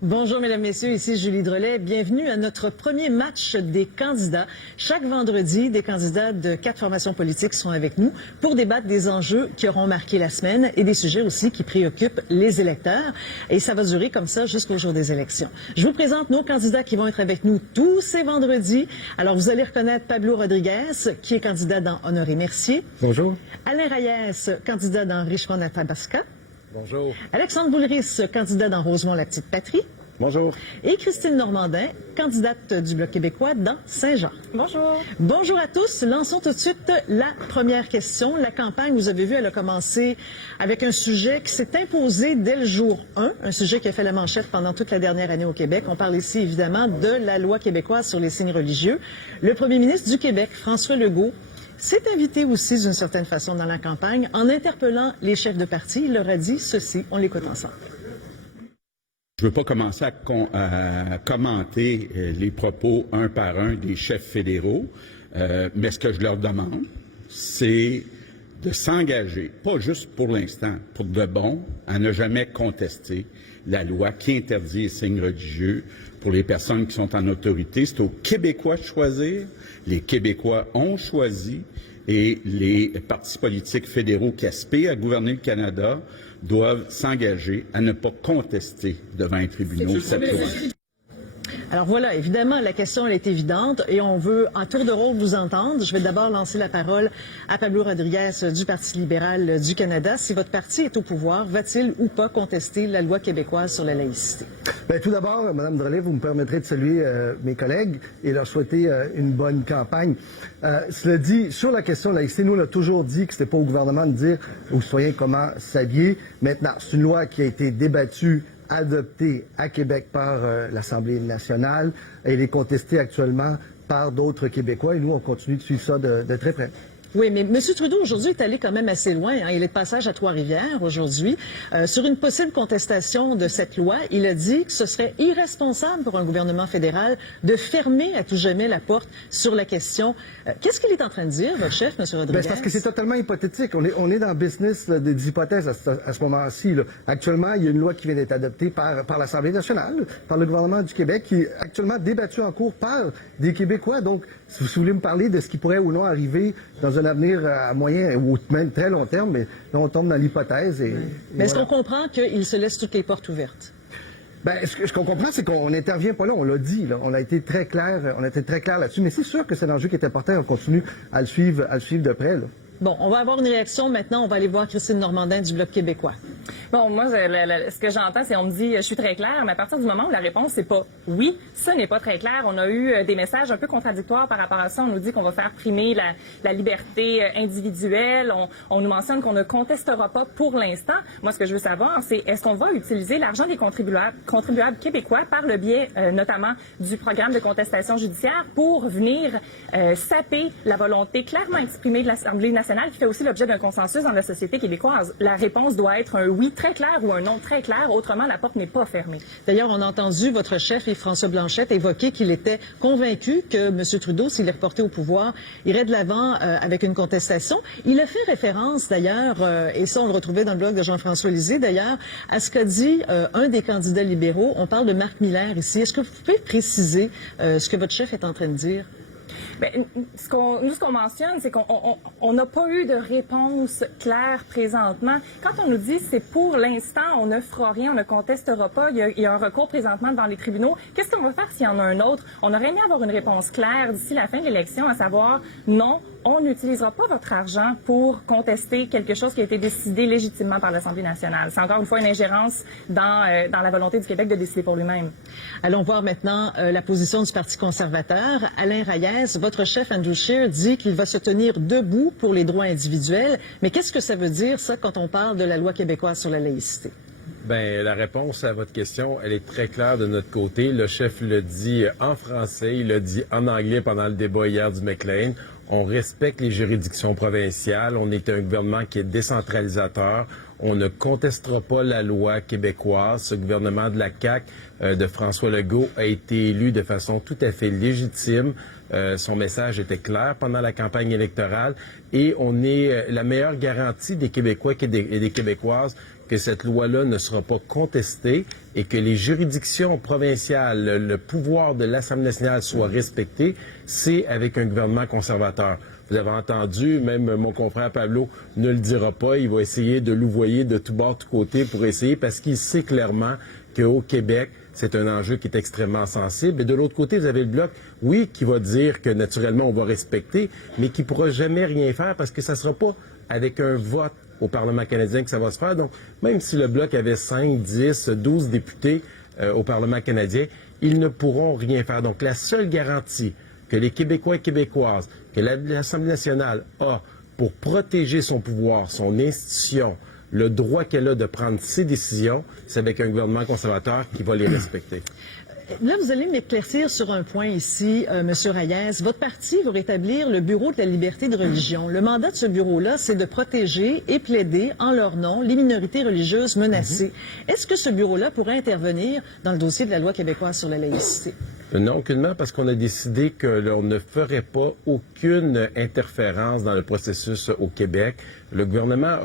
Bonjour, mesdames, messieurs, ici Julie Drolet. Bienvenue à notre premier match des candidats. Chaque vendredi, des candidats de 4 formations politiques sont avec nous pour débattre des enjeux qui auront marqué la semaine et des sujets aussi qui préoccupent les électeurs. Et ça va durer comme ça jusqu'au jour des élections. Je vous présente nos candidats qui vont être avec nous tous ces vendredis. Alors, vous allez reconnaître Pablo Rodriguez, qui est candidat dans Honoré-Mercier. Bonjour. Alain Reyes, candidat dans Richmond-Athabasca. Bonjour. Alexandre Boulris, candidat dans Rosemont-la-Petite-Patrie. Bonjour. Et Christine Normandin, candidate du Bloc québécois dans Saint-Jean. Bonjour. Bonjour à tous. Lançons tout de suite la première question. La campagne, vous avez vu, elle a commencé avec un sujet qui s'est imposé dès le jour 1, un sujet qui a fait la manchette pendant toute la dernière année au Québec. On parle ici, évidemment, de la loi québécoise sur les signes religieux. Le premier ministre du Québec, François Legault, s'est invité aussi d'une certaine façon dans la campagne en interpellant les chefs de parti. Il leur a dit ceci. On l'écoute ensemble. Je ne veux pas commencer à commenter les propos un par un des chefs fédéraux, mais ce que je leur demande, c'est de s'engager, pas juste pour l'instant, pour de bon, à ne jamais contester la loi qui interdit les signes religieux pour les personnes qui sont en autorité. C'est aux Québécois de choisir. Les Québécois ont choisi et les partis politiques fédéraux qui aspirent à gouverner le Canada doivent s'engager à ne pas contester devant les tribunaux cette loi. Alors voilà, évidemment, la question elle est évidente et on veut, à tour de rôle, vous entendre. Je vais d'abord lancer la parole à Pablo Rodriguez du Parti libéral du Canada. Si votre parti est au pouvoir, va-t-il ou pas contester la loi québécoise sur la laïcité? Bien, tout d'abord, Mme Drolet, vous me permettrez de saluer mes collègues et leur souhaiter une bonne campagne. Cela dit, sur la question de la laïcité, nous, on a toujours dit que ce n'était pas au gouvernement de dire aux citoyens comment s'habiller. Maintenant, c'est une loi qui a été débattue, adoptée à Québec par l'Assemblée nationale. Elle est contestée actuellement par d'autres Québécois et nous, on continue de suivre ça de très près. Oui, mais M. Trudeau, aujourd'hui, est allé quand même assez loin. Hein. Il est de passage à Trois-Rivières aujourd'hui. Sur une possible contestation de cette loi, il a dit que ce serait irresponsable pour un gouvernement fédéral de fermer à tout jamais la porte sur la question. Qu'est-ce qu'il est en train de dire, votre chef, M. Rodriguez? Bien, c'est parce que c'est totalement hypothétique. On est dans le business des hypothèses à ce moment-ci. Actuellement, il y a une loi qui vient d'être adoptée par l'Assemblée nationale, par le gouvernement du Québec, qui est actuellement débattue en cours par des Québécois. Donc, si vous voulez me parler de ce qui pourrait ou non arriver dans un avenir à moyen ou même très long terme, mais là, on tombe dans l'hypothèse. Mais est-ce qu'on comprend qu'il se laisse toutes les portes ouvertes? Bien, ce qu'on comprend, c'est qu'on n'intervient pas là, on l'a dit, là. On a été très clair là-dessus, mais c'est sûr que c'est un enjeu qui est important et on continue à le suivre de près, là. Bon, on va avoir une réaction maintenant. On va aller voir Christine Normandin du Bloc québécois. Bon, moi, ce que j'entends, c'est on me dit, je suis très claire, mais à partir du moment où la réponse, c'est pas oui, ce n'est pas très clair. On a eu des messages un peu contradictoires par rapport à ça. On nous dit qu'on va faire primer la liberté individuelle. On nous mentionne qu'on ne contestera pas pour l'instant. Moi, ce que je veux savoir, c'est est-ce qu'on va utiliser l'argent des contribuables québécois par le biais notamment du programme de contestation judiciaire pour venir saper la volonté clairement exprimée de l'Assemblée nationale qui fait aussi l'objet d'un consensus dans la société québécoise. La réponse doit être un oui très clair ou un non très clair, autrement la porte n'est pas fermée. D'ailleurs, on a entendu votre chef, Yves-François Blanchet, évoquer qu'il était convaincu que M. Trudeau, s'il est reporté au pouvoir, irait de l'avant avec une contestation. Il a fait référence d'ailleurs, et ça on le retrouvait dans le blog de Jean-François Lisée d'ailleurs, à ce qu'a dit un des candidats libéraux. On parle de Marc Miller ici. Est-ce que vous pouvez préciser ce que votre chef est en train de dire? Bien, ce qu'on mentionne, c'est qu'on n'a pas eu de réponse claire présentement. Quand on nous dit c'est pour l'instant, on ne fera rien, on ne contestera pas, il y a un recours présentement devant les tribunaux, qu'est-ce qu'on va faire s'il y en a un autre? On aurait aimé avoir une réponse claire d'ici la fin de l'élection, à savoir non, on n'utilisera pas votre argent pour contester quelque chose qui a été décidé légitimement par l'Assemblée nationale. C'est encore une fois une ingérence dans la volonté du Québec de décider pour lui-même. Allons voir maintenant la position du Parti conservateur. Alain Reyes, votre chef Andrew Scheer dit qu'il va se tenir debout pour les droits individuels. Mais qu'est-ce que ça veut dire, ça, quand on parle de la loi québécoise sur la laïcité? Bien, la réponse à votre question, elle est très claire de notre côté. Le chef le dit en français, il l'a dit en anglais pendant le débat hier du McLean. On respecte les juridictions provinciales. On est un gouvernement qui est décentralisateur. On ne contestera pas la loi québécoise. Ce gouvernement de la CAQ, de François Legault, a été élu de façon tout à fait légitime Son message était clair pendant la campagne électorale et on est la meilleure garantie des Québécois et des Québécoises que cette loi-là ne sera pas contestée et que les juridictions provinciales, le pouvoir de l'Assemblée nationale soit respecté, c'est avec un gouvernement conservateur. Vous avez entendu, même mon confrère Pablo ne le dira pas, il va essayer de louvoyer de tout bord, de tout côté pour essayer, parce qu'il sait clairement qu'au Québec, c'est un enjeu qui est extrêmement sensible. Et de l'autre côté, vous avez le Bloc, oui, qui va dire que naturellement, on va respecter, mais qui ne pourra jamais rien faire parce que ça ne sera pas avec un vote au Parlement canadien que ça va se faire. Donc, même si le Bloc avait 5, 10, 12 députés au Parlement canadien, ils ne pourront rien faire. Donc, la seule garantie que les Québécois et Québécoises, que l'Assemblée nationale a pour protéger son pouvoir, son institution, le droit qu'elle a de prendre ses décisions, c'est avec un gouvernement conservateur qui va les respecter. Là, vous allez m'éclaircir sur un point ici, M. Reyes. Votre parti va rétablir le Bureau de la liberté de religion. Le mandat de ce bureau-là, c'est de protéger et plaider en leur nom les minorités religieuses menacées. Est-ce que ce bureau-là pourrait intervenir dans le dossier de la loi québécoise sur la laïcité? Non, aucunement, parce qu'on a décidé que l'on ne ferait pas aucune interférence dans le processus au Québec. Le gouvernement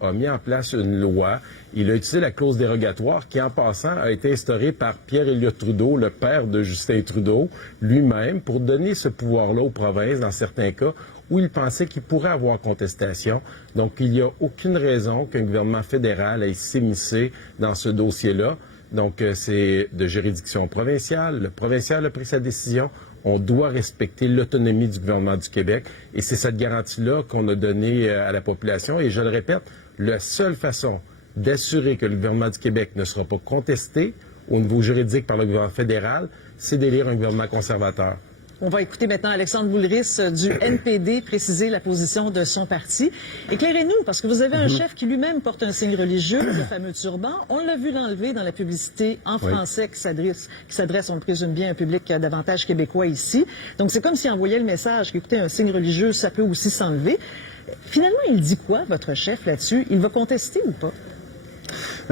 a mis en place une loi. Il a utilisé la clause dérogatoire qui, en passant, a été instaurée par Pierre-Éliott Trudeau, le père de Justin Trudeau, lui-même, pour donner ce pouvoir-là aux provinces dans certains cas où il pensait qu'il pourrait avoir contestation. Donc, il n'y a aucune raison qu'un gouvernement fédéral aille s'immiscer dans ce dossier-là. Donc, c'est de juridiction provinciale. Le provincial a pris sa décision. On doit respecter l'autonomie du gouvernement du Québec. Et c'est cette garantie-là qu'on a donnée à la population. Et je le répète, la seule façon d'assurer que le gouvernement du Québec ne sera pas contesté au niveau juridique par le gouvernement fédéral, c'est d'élire un gouvernement conservateur. On va écouter maintenant Alexandre Boulris du NPD préciser la position de son parti. Éclairez-nous, parce que vous avez un chef qui lui-même porte un signe religieux, le fameux turban. On l'a vu l'enlever dans la publicité en français qui s'adresse, on le présume bien, à un public davantage québécois ici. Donc c'est comme s'il envoyait le message qu'écoutez, un signe religieux, ça peut aussi s'enlever. Finalement, il dit quoi, votre chef, là-dessus? Il va contester ou pas?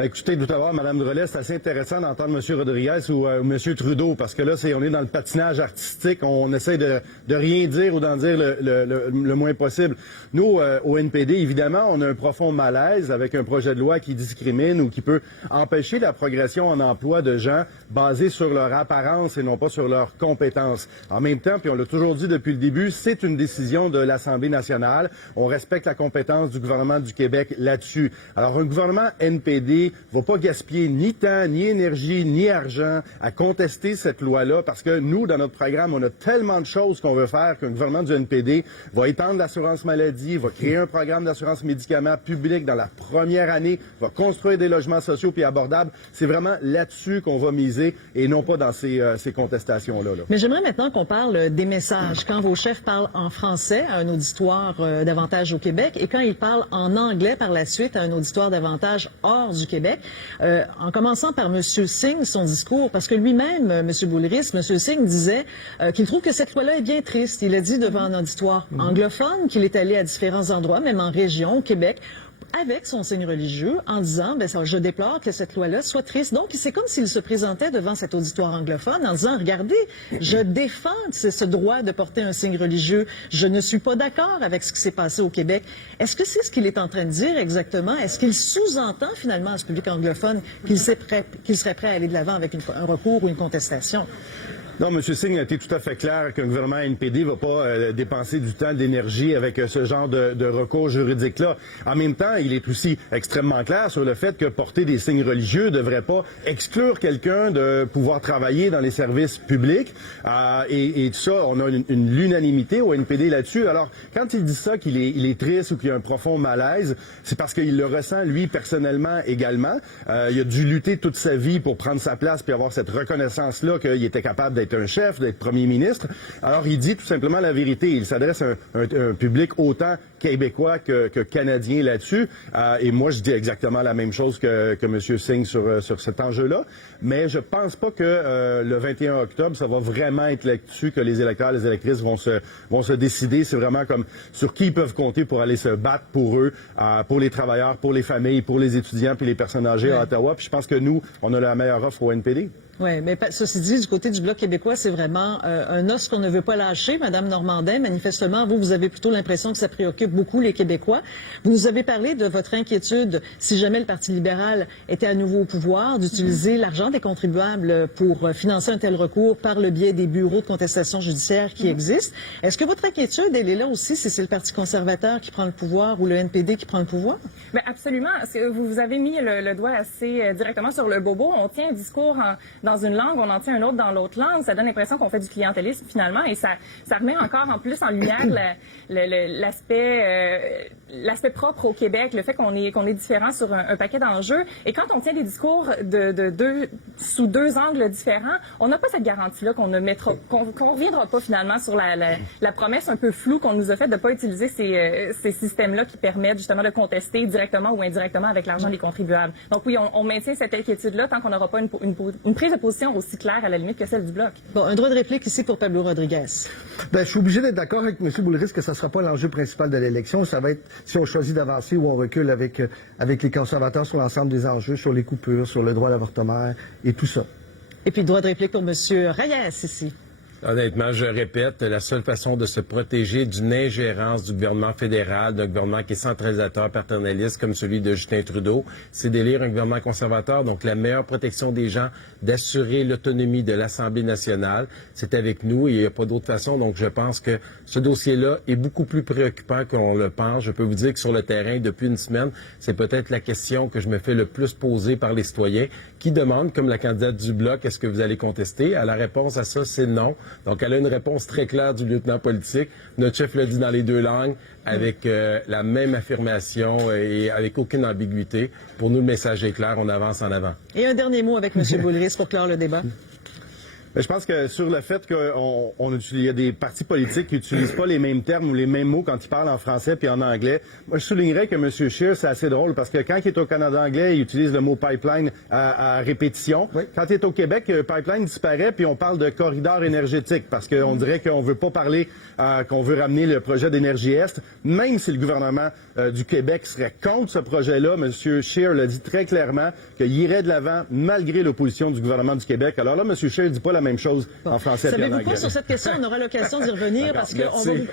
Écoutez, tout à l'heure, Mme Drolet, c'est assez intéressant d'entendre M. Rodriguez ou M. Trudeau, parce que là, on est dans le patinage artistique, on essaie de rien dire ou d'en dire le moins possible. Nous, au NPD, évidemment, on a un profond malaise avec un projet de loi qui discrimine ou qui peut empêcher la progression en emploi de gens basés sur leur apparence et non pas sur leurs compétences. En même temps, puis on l'a toujours dit depuis le début, c'est une décision de l'Assemblée nationale. On respecte la compétence du gouvernement du Québec là-dessus. Alors, un gouvernement NPD va pas gaspiller ni temps, ni énergie, ni argent à contester cette loi-là parce que nous, dans notre programme, on a tellement de choses qu'on veut faire qu'un gouvernement du NPD va étendre l'assurance maladie, va créer un programme d'assurance médicaments public dans la première année, va construire des logements sociaux puis abordables. C'est vraiment là-dessus qu'on va miser et non pas dans ces contestations-là. Mais j'aimerais maintenant qu'on parle des messages. Quand vos chefs parlent en français à un auditoire davantage au Québec et quand ils parlent en anglais par la suite à un auditoire davantage hors du Québec, en commençant par M. Singh, son discours, parce que lui-même, M. Boulris, M. Singh disait qu'il trouve que cette loi-là est bien triste. Il a dit devant un auditoire anglophone qu'il est allé à différents endroits, même en région, au Québec, avec son signe religieux, en disant je déplore que cette loi-là soit triste. Donc, c'est comme s'il se présentait devant cet auditoire anglophone en disant regardez, je défends ce droit de porter un signe religieux. Je ne suis pas d'accord avec ce qui s'est passé au Québec. Est-ce que c'est ce qu'il est en train de dire exactement? Est-ce qu'il sous-entend finalement à ce public anglophone qu'il serait prêt à aller de l'avant avec un recours ou une contestation? Non, M. Singh a été tout à fait clair qu'un gouvernement NPD ne va pas dépenser du temps, d'énergie avec ce genre de recours juridique-là. En même temps, il est aussi extrêmement clair sur le fait que porter des signes religieux ne devrait pas exclure quelqu'un de pouvoir travailler dans les services publics. Et tout ça, on a l'unanimité au NPD là-dessus. Alors, quand il dit ça, qu'il est triste ou qu'il y a un profond malaise, c'est parce qu'il le ressent, lui, personnellement également. Il a dû lutter toute sa vie pour prendre sa place puis avoir cette reconnaissance-là qu'il était capable d'être un chef, d'être premier ministre. Alors, il dit tout simplement la vérité. Il s'adresse à un public autant québécois que canadiens là-dessus. Et moi, je dis exactement la même chose que M. Singh sur cet enjeu-là. Mais je pense pas que le 21 octobre, ça va vraiment être là-dessus que les électeurs, les électrices vont se décider. C'est vraiment comme sur qui ils peuvent compter pour aller se battre pour eux, pour les travailleurs, pour les familles, pour les étudiants puis les personnes âgées à Ottawa. Puis je pense que nous, on a la meilleure offre au NPD. Oui, mais ceci dit, du côté du Bloc québécois, c'est vraiment un os qu'on ne veut pas lâcher. Madame Normandin, manifestement, vous avez plutôt l'impression que ça préoccupe beaucoup les Québécois. Vous nous avez parlé de votre inquiétude, si jamais le Parti libéral était à nouveau au pouvoir, d'utiliser l'argent des contribuables pour financer un tel recours par le biais des bureaux de contestation judiciaire qui existent. Est-ce que votre inquiétude, elle est là aussi si c'est le Parti conservateur qui prend le pouvoir ou le NPD qui prend le pouvoir? Bien, absolument. Vous avez mis le doigt assez directement sur le bobo. On tient un discours dans une langue, on en tient un autre dans l'autre langue. Ça donne l'impression qu'on fait du clientélisme finalement et ça remet encore en plus en lumière l'aspect propre au Québec, le fait qu'on est différent sur un paquet d'enjeux. Et quand on tient des discours sous deux angles différents, on n'a pas cette garantie-là qu'on reviendra pas finalement sur la promesse un peu floue qu'on nous a faite de ne pas utiliser ces systèmes-là qui permettent justement de contester directement ou indirectement avec l'argent des contribuables. Donc oui, on maintient cette inquiétude-là tant qu'on n'aura pas une prise de position aussi claire à la limite que celle du Bloc. Bon, un droit de réplique ici pour Pablo Rodriguez. Ben, je suis obligé d'être d'accord avec M. Boulris que ça ne sera pas l'enjeu principal de l'élection. Ça va être si on choisit d'avancer ou on recule avec les conservateurs sur l'ensemble des enjeux, sur les coupures, sur le droit à l'avortement et tout ça. Et puis, droit de réplique pour M. Reyes ici. Honnêtement, je répète, la seule façon de se protéger d'une ingérence du gouvernement fédéral, d'un gouvernement qui est centralisateur, paternaliste, comme celui de Justin Trudeau, c'est d'élire un gouvernement conservateur. Donc, la meilleure protection des gens, d'assurer l'autonomie de l'Assemblée nationale, c'est avec nous et il n'y a pas d'autre façon. Donc, je pense que ce dossier-là est beaucoup plus préoccupant qu'on le pense. Je peux vous dire que sur le terrain, depuis une semaine, c'est peut-être la question que je me fais le plus poser par les citoyens qui demandent, comme la candidate du Bloc, est-ce que vous allez contester? La réponse à ça, c'est non. Donc, elle a une réponse très claire du lieutenant politique. Notre chef l'a dit dans les deux langues, avec la même affirmation et avec aucune ambiguïté. Pour nous, le message est clair, on avance en avant. Et un dernier mot avec M. Boulris pour clore le débat. Je pense que sur le fait qu'il y a des partis politiques qui n'utilisent pas les mêmes termes ou les mêmes mots quand ils parlent en français puis en anglais, moi je soulignerais que M. Scheer, c'est assez drôle parce que quand il est au Canada anglais, il utilise le mot pipeline à répétition. Oui. Quand il est au Québec, pipeline disparaît puis on parle de corridor énergétique parce qu'on dirait qu'on veut pas parler qu'on veut ramener le projet d'énergie Est. Même si le gouvernement du Québec serait contre ce projet-là, M. Scheer l'a dit très clairement qu'il irait de l'avant malgré l'opposition du gouvernement du Québec. Alors là, M. Scheer dit pas la même chose en français et en anglais. Savez-vous quoi, sur cette question, on aura l'occasion d'y revenir parce que,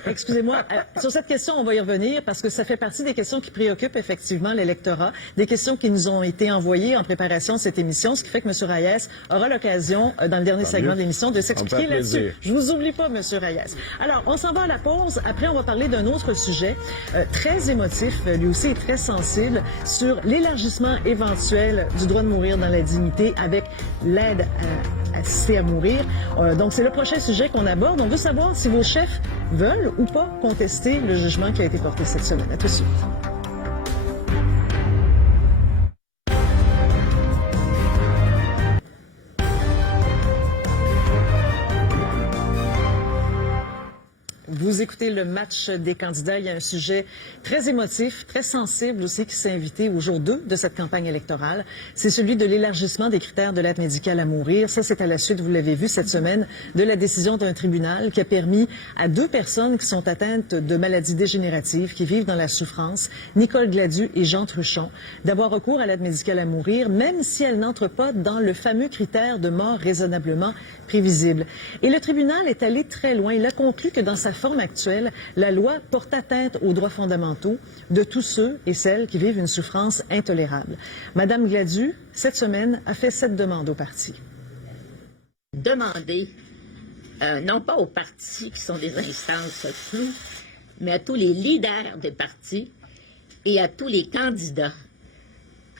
excusez-moi, sur cette question, on va y revenir parce que ça fait partie des questions qui préoccupent effectivement l'électorat, des questions qui nous ont été envoyées en préparation de cette émission, ce qui fait que M. Reyes aura l'occasion, dans le dernier segment de l'émission, de s'expliquer là-dessus. Je vous oublie pas, M. Reyes. Alors, on s'en va à la pause. Après, on va parler d'un autre sujet très émotif, lui aussi est très sensible, sur l'élargissement éventuel du droit de mourir dans la dignité avec l'aide assistée à mourir. Donc, c'est le prochain sujet qu'on aborde. On veut savoir si vos chefs veulent ou pas contester le jugement qui a été porté cette semaine. À tout de suite. Vous écoutez le match des candidats. Il y a un sujet très émotif, très sensible aussi qui s'est invité au jour 2 de cette campagne électorale. C'est celui de l'élargissement des critères de l'aide médicale à mourir. Ça, c'est à la suite, vous l'avez vu cette semaine, de la décision d'un tribunal qui a permis à 2 personnes qui sont atteintes de maladies dégénératives, qui vivent dans la souffrance, Nicole Gladu et Jean Truchon, d'avoir recours à l'aide médicale à mourir, même si elles n'entrent pas dans le fameux critère de mort raisonnablement prévisible. Et le tribunal est allé très loin. Il a conclu que dans sa forme actuelle, la loi porte atteinte aux droits fondamentaux de tous ceux et celles qui vivent une souffrance intolérable. Madame Gladu, cette semaine, a fait cette demande au parti. Demander, non pas aux partis qui sont des instances floues, mais à tous les leaders des partis et à tous les candidats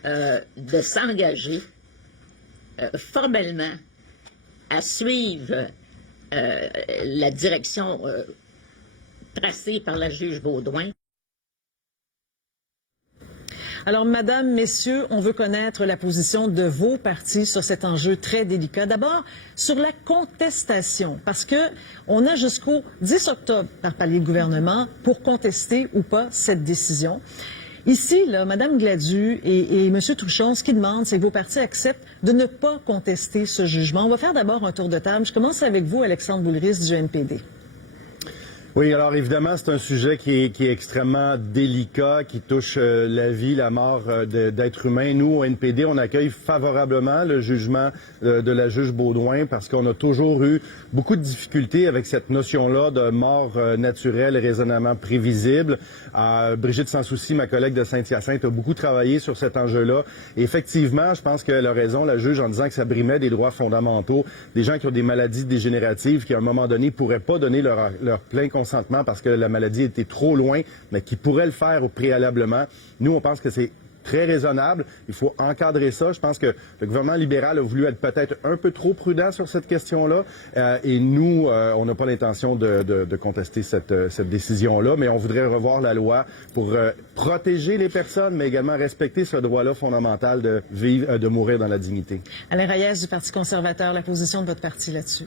de s'engager formellement à suivre la direction tracée par la juge Baudouin. Alors, Madame, Messieurs, on veut connaître la position de vos partis sur cet enjeu très délicat. D'abord, sur la contestation, parce que on a jusqu'au 10 octobre par palier de gouvernement pour contester ou pas cette décision. Ici, là, Mme Gladu et M. Touchon, ce qu'ils demandent, c'est que vos partis acceptent de ne pas contester ce jugement. On va faire d'abord un tour de table. Je commence avec vous, Alexandre Boulris du NPD. Oui, alors évidemment, c'est un sujet qui est extrêmement délicat, qui touche la vie, la mort d'êtres humains. Nous, au NPD, on accueille favorablement le jugement de la juge Beaudoin parce qu'on a toujours eu beaucoup de difficultés avec cette notion-là de mort naturelle et raisonnamment prévisible. Brigitte Sansouci, ma collègue de Saint-Hyacinthe, a beaucoup travaillé sur cet enjeu-là. Et effectivement, je pense qu'elle a raison, la juge, en disant que ça brimait des droits fondamentaux, des gens qui ont des maladies dégénératives qui, à un moment donné, pourraient pas donner leur plein consentement parce que la maladie était trop loin, mais qui pourraient le faire préalablement. Nous, on pense que c'est très raisonnable. Il faut encadrer ça. Je pense que le gouvernement libéral a voulu être peut-être un peu trop prudent sur cette question-là. Et nous, on n'a pas l'intention de contester cette décision-là, mais on voudrait revoir la loi pour protéger les personnes, mais également respecter ce droit-là fondamental de vivre, de mourir dans la dignité. Alain Reyes du Parti conservateur, la position de votre parti là-dessus?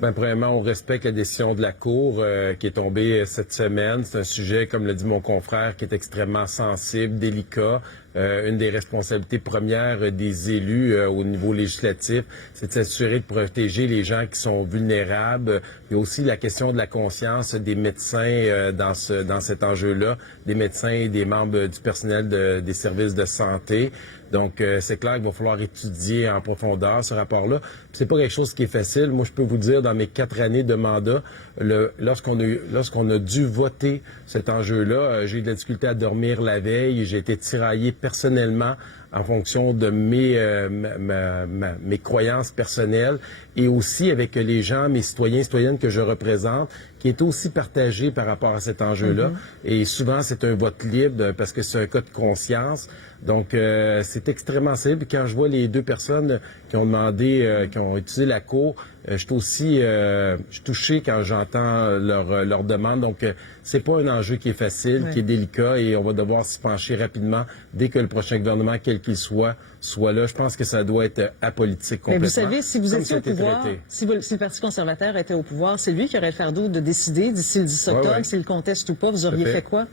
Bien, premièrement, on respecte la décision de la Cour qui est tombée cette semaine. C'est un sujet, comme l'a dit mon confrère, qui est extrêmement sensible, délicat. Une des responsabilités premières des élus au niveau législatif, c'est de s'assurer de protéger les gens qui sont vulnérables. Il y a aussi la question de la conscience des médecins dans cet enjeu-là, des médecins et des membres du personnel des services de santé. Donc, c'est clair qu'il va falloir étudier en profondeur ce rapport-là. C'est pas quelque chose qui est facile. Moi, je peux vous dire, dans mes 4 années de mandat, lorsqu'on a dû voter cet enjeu-là, j'ai eu de la difficulté à dormir la veille. J'ai été tiraillé personnellement en fonction de mes croyances personnelles et aussi avec les gens, mes citoyens et citoyennes que je représente, qui est aussi partagé par rapport à cet enjeu-là. Et souvent, c'est un vote libre parce que c'est un cas de conscience. Donc, c'est extrêmement simple. Quand je vois les 2 personnes qui ont demandé, qui ont utilisé la Cour, je suis touché quand j'entends leur demande. Donc, c'est pas un enjeu qui est facile, qui est délicat, et on va devoir s'y pencher rapidement dès que le prochain gouvernement, quel qu'il soit là. Je pense que ça doit être apolitique complètement. Mais vous savez, si vous étiez au pouvoir, si le Parti conservateur était au pouvoir, c'est lui qui aurait le fardeau de décider d'ici le 10 octobre s'il conteste ou pas. Vous auriez fait quoi?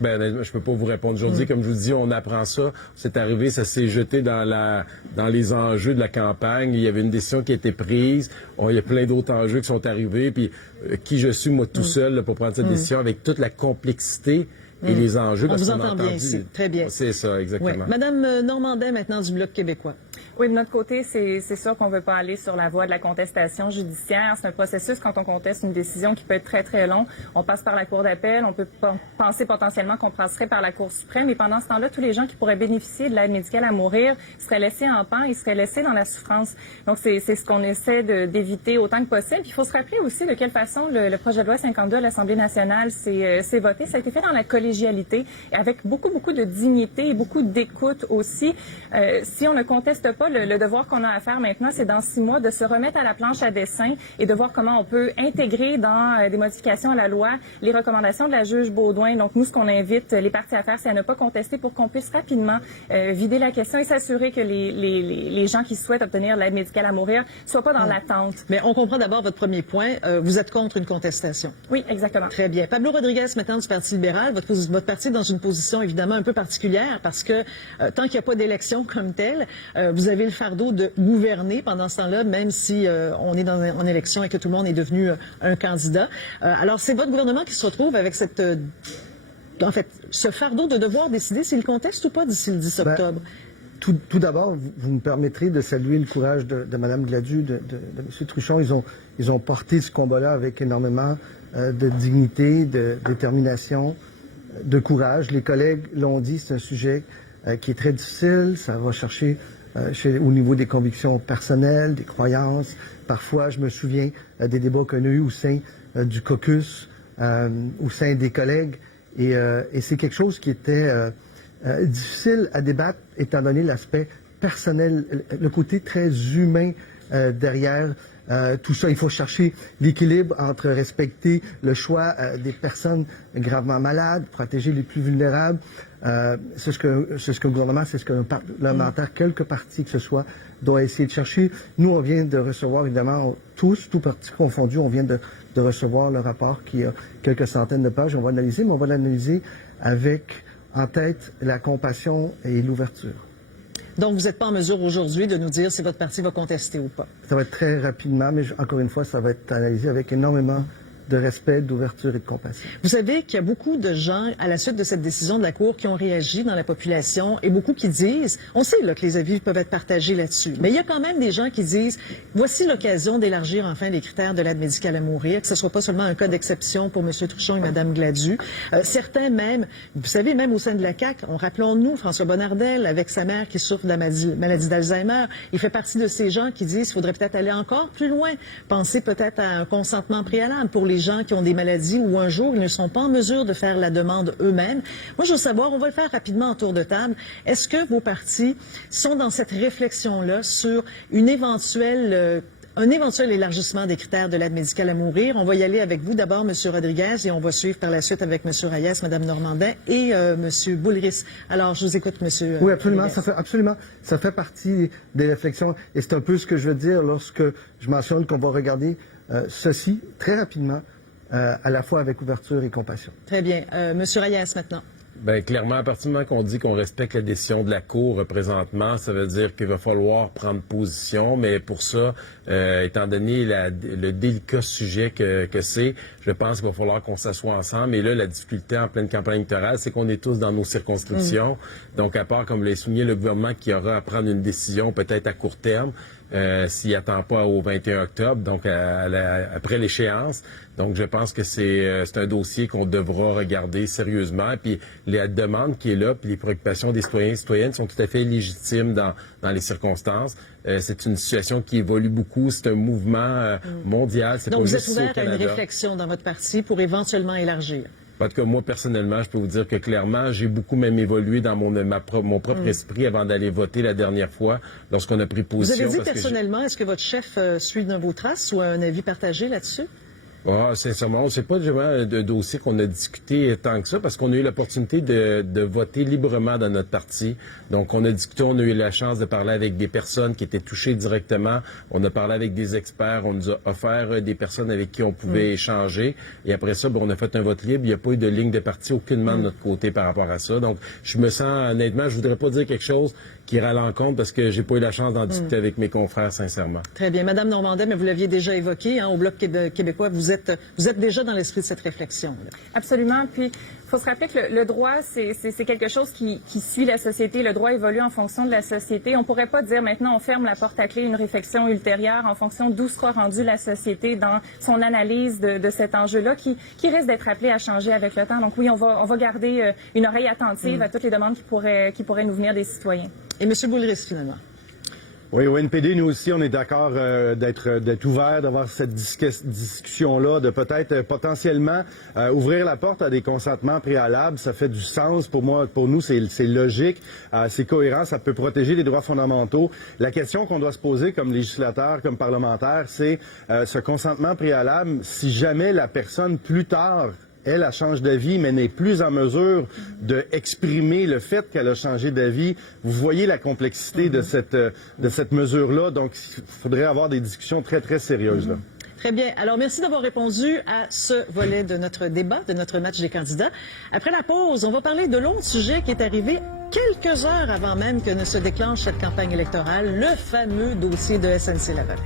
Ben, je peux pas vous répondre aujourd'hui. Comme je vous dis, on apprend ça. C'est arrivé, ça s'est jeté dans les enjeux de la campagne. Il y avait une décision qui a été prise. Il y a plein d'autres enjeux qui sont arrivés. Puis, qui je suis, moi, tout seul, là, pour prendre cette décision avec toute la complexité et les enjeux. On vous entend bien ici. Très bien. C'est ça, exactement. Ouais. Madame Normandin, maintenant, du Bloc québécois. Oui, de notre côté, c'est sûr qu'on ne veut pas aller sur la voie de la contestation judiciaire. C'est un processus, quand on conteste une décision, qui peut être très, très long. On passe par la Cour d'appel, on peut penser potentiellement qu'on passerait par la Cour suprême, et pendant ce temps-là, tous les gens qui pourraient bénéficier de l'aide médicale à mourir seraient laissés en pan, ils seraient laissés dans la souffrance. Donc, c'est ce qu'on essaie d'éviter autant que possible. Puis, il faut se rappeler aussi de quelle façon le projet de loi 52 à l'Assemblée nationale s'est voté. Ça a été fait dans la collégialité, et avec beaucoup, beaucoup de dignité et beaucoup d'écoute aussi. Si on ne conteste pas, le devoir qu'on a à faire maintenant, c'est dans 6 mois de se remettre à la planche à dessin et de voir comment on peut intégrer dans des modifications à la loi les recommandations de la juge Beaudoin. Donc, nous, ce qu'on invite les partis à faire, c'est à ne pas contester pour qu'on puisse rapidement vider la question et s'assurer que les gens qui souhaitent obtenir l'aide médicale à mourir ne soient pas dans l'attente. Mais on comprend d'abord votre premier point. Vous êtes contre une contestation. Oui, exactement. Très bien. Pablo Rodriguez, maintenant du Parti libéral. Votre parti est dans une position évidemment un peu particulière parce que tant qu'il n'y a pas d'élection comme telle, vous avez le fardeau de gouverner pendant ce temps-là, même si on est en élection et que tout le monde est devenu un candidat. Alors, c'est votre gouvernement qui se retrouve avec ce fardeau de devoir décider s'il conteste ou pas d'ici le 10 octobre. Tout d'abord, vous me permettrez de saluer le courage de Mme Gladu, de M. Truchon. Ils ont porté ce combat-là avec énormément de dignité, de détermination, de courage. Les collègues l'ont dit, c'est un sujet qui est très difficile. Ça va chercher au niveau des convictions personnelles, des croyances. Parfois, je me souviens des débats qu'on a eus au sein du caucus, au sein des collègues. Et c'est quelque chose qui était difficile à débattre, étant donné l'aspect personnel, le côté très humain derrière tout ça. Il faut chercher l'équilibre entre respecter le choix des personnes gravement malades, protéger les plus vulnérables. C'est ce que le gouvernement, c'est ce que le parlementaire, quelques partis que ce soit, doit essayer de chercher. Nous, on vient de recevoir, évidemment, tous partis confondus, on vient de recevoir le rapport qui a quelques centaines de pages. On va l'analyser, mais on va l'analyser avec en tête la compassion et l'ouverture. Donc, vous n'êtes pas en mesure aujourd'hui de nous dire si votre parti va contester ou pas? Ça va être très rapidement, mais encore une fois, ça va être analysé avec énormément de respect, d'ouverture et de compassion. Vous savez qu'il y a beaucoup de gens, à la suite de cette décision de la Cour, qui ont réagi dans la population et beaucoup qui disent, on sait là, que les avis peuvent être partagés là-dessus, mais il y a quand même des gens qui disent, voici l'occasion d'élargir enfin les critères de l'aide médicale à mourir, que ce ne soit pas seulement un cas d'exception pour M. Truchon et Mme Gladu. Certains même, vous savez, même au sein de la CAQ, rappelons-nous François Bonnardel avec sa mère qui souffre de la maladie d'Alzheimer, il fait partie de ces gens qui disent qu'il faudrait peut-être aller encore plus loin, penser peut-être à un consentement préalable pour les gens qui ont des maladies où un jour ils ne sont pas en mesure de faire la demande eux-mêmes. Moi, je veux savoir, on va le faire rapidement en tour de table, est-ce que vos partis sont dans cette réflexion-là sur un éventuel élargissement des critères de l'aide médicale à mourir? On va y aller avec vous d'abord, M. Rodriguez, et on va suivre par la suite avec M. Reyes, Mme Normandin et M. Boulris. Alors, je vous écoute, M. Oui, absolument. Rodriguez. Ça fait partie des réflexions. Et c'est un peu ce que je veux dire lorsque je mentionne qu'on va regarder ceci très rapidement, à la fois avec ouverture et compassion. Très bien. M. Reyes, maintenant. Bien, clairement, à partir du moment qu'on dit qu'on respecte la décision de la Cour présentement, ça veut dire qu'il va falloir prendre position. Mais pour ça, étant donné le délicat sujet que c'est, je pense qu'il va falloir qu'on s'assoie ensemble. Et là, la difficulté en pleine campagne électorale, c'est qu'on est tous dans nos circonscriptions. Donc, à part, comme l'a souligné le gouvernement, qui aura à prendre une décision peut-être à court terme, s'il n'attend pas au 21 octobre, donc après l'échéance. Donc, je pense que c'est un dossier qu'on devra regarder sérieusement. Puis, la demande qui est là, puis les préoccupations des citoyens et citoyennes sont tout à fait légitimes dans les circonstances. C'est une situation qui évolue beaucoup. C'est un mouvement mondial. C'est Donc, pas vous êtes juste au ouvert à une Canada. réflexion dans votre parti pour éventuellement élargir? En tout cas, moi, personnellement, je peux vous dire que clairement, j'ai beaucoup même évolué dans mon propre esprit avant d'aller voter la dernière fois, lorsqu'on a pris Vous position. avez dit personnellement, est-ce que votre chef suit dans vos traces ou a un avis partagé là-dessus? Sincèrement, c'est pas vraiment de dossier qu'on a discuté tant que ça, parce qu'on a eu l'opportunité de voter librement dans notre parti. Donc, on a discuté, on a eu la chance de parler avec des personnes qui étaient touchées directement. On a parlé avec des experts, on nous a offert des personnes avec qui on pouvait échanger. Et après ça, on a fait un vote libre. Il n'y a pas eu de ligne de parti aucunement de notre côté par rapport à ça. Donc, je me sens, honnêtement, je voudrais pas dire quelque chose qui ira à l'encontre parce que j'ai pas eu la chance d'en discuter avec mes confrères, sincèrement. Très bien. Madame Normandin, mais vous l'aviez déjà évoqué, au Bloc québécois, vous êtes déjà dans l'esprit de cette réflexion. Là. Absolument. Puis, il faut se rappeler que le droit, c'est quelque chose qui suit la société. Le droit évolue en fonction de la société. On pourrait pas dire maintenant on ferme la porte à clé, une réflexion ultérieure en fonction d'où sera rendue la société dans son analyse de cet enjeu-là qui risque d'être appelé à changer avec le temps. Donc oui, on va garder une oreille attentive à toutes les demandes qui pourraient nous venir des citoyens. Et M. Boulris, finalement. Oui, au NPD, nous aussi, on est d'accord d'être ouvert, d'avoir cette discussion-là, de peut-être potentiellement ouvrir la porte à des consentements préalables. Ça fait du sens pour moi, pour nous, c'est logique, c'est cohérent, ça peut protéger les droits fondamentaux. La question qu'on doit se poser comme législateur, comme parlementaire, c'est ce consentement préalable, si jamais la personne plus tard elle change d'avis, mais n'est plus en mesure d'exprimer le fait qu'elle a changé d'avis. Vous voyez la complexité de cette mesure-là. Donc, il faudrait avoir des discussions très, très sérieuses, là. Très bien. Alors, merci d'avoir répondu à ce volet de notre débat, de notre match des candidats. Après la pause, on va parler de l'autre sujet qui est arrivé quelques heures avant même que ne se déclenche cette campagne électorale, le fameux dossier de SNC-Lavalin.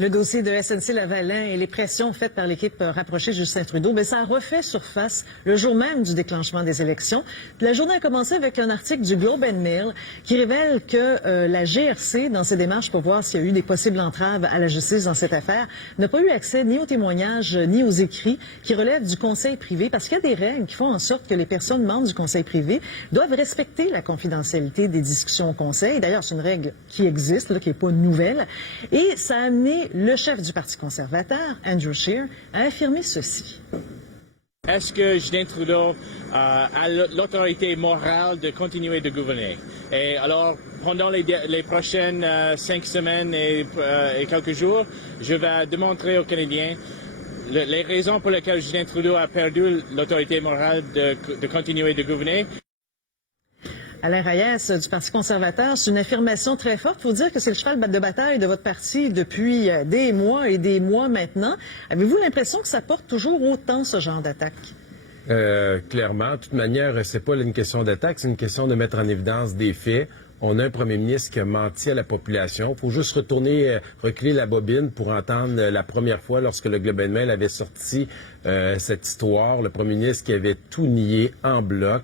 Le dossier de SNC-Lavalin et les pressions faites par l'équipe rapprochée de Justin Trudeau, ça a refait surface le jour même du déclenchement des élections. La journée a commencé avec un article du Globe and Mail qui révèle que la GRC, dans ses démarches pour voir s'il y a eu des possibles entraves à la justice dans cette affaire, n'a pas eu accès ni aux témoignages ni aux écrits qui relèvent du conseil privé, parce qu'il y a des règles qui font en sorte que les personnes membres du conseil privé doivent respecter la confidentialité des discussions au conseil. D'ailleurs, c'est une règle qui existe, là, qui n'est pas nouvelle. Et ça a amené le chef du Parti conservateur, Andrew Scheer, a affirmé ceci. Est-ce que Justin Trudeau a l'autorité morale de continuer de gouverner? Et alors, pendant les prochaines 5 semaines et quelques jours, je vais démontrer aux Canadiens les raisons pour lesquelles Justin Trudeau a perdu l'autorité morale de continuer de gouverner. Alain Reyes du Parti conservateur, c'est une affirmation très forte. Il faut dire que c'est le cheval de bataille de votre parti depuis des mois et des mois maintenant. Avez-vous l'impression que ça porte toujours autant ce genre d'attaque? Clairement. De toute manière, c'est pas une question d'attaque, c'est une question de mettre en évidence des faits. On a un premier ministre qui a menti à la population. Il faut juste reculer la bobine pour entendre la première fois lorsque le Globe and Mail avait sorti cette histoire. Le premier ministre qui avait tout nié en bloc.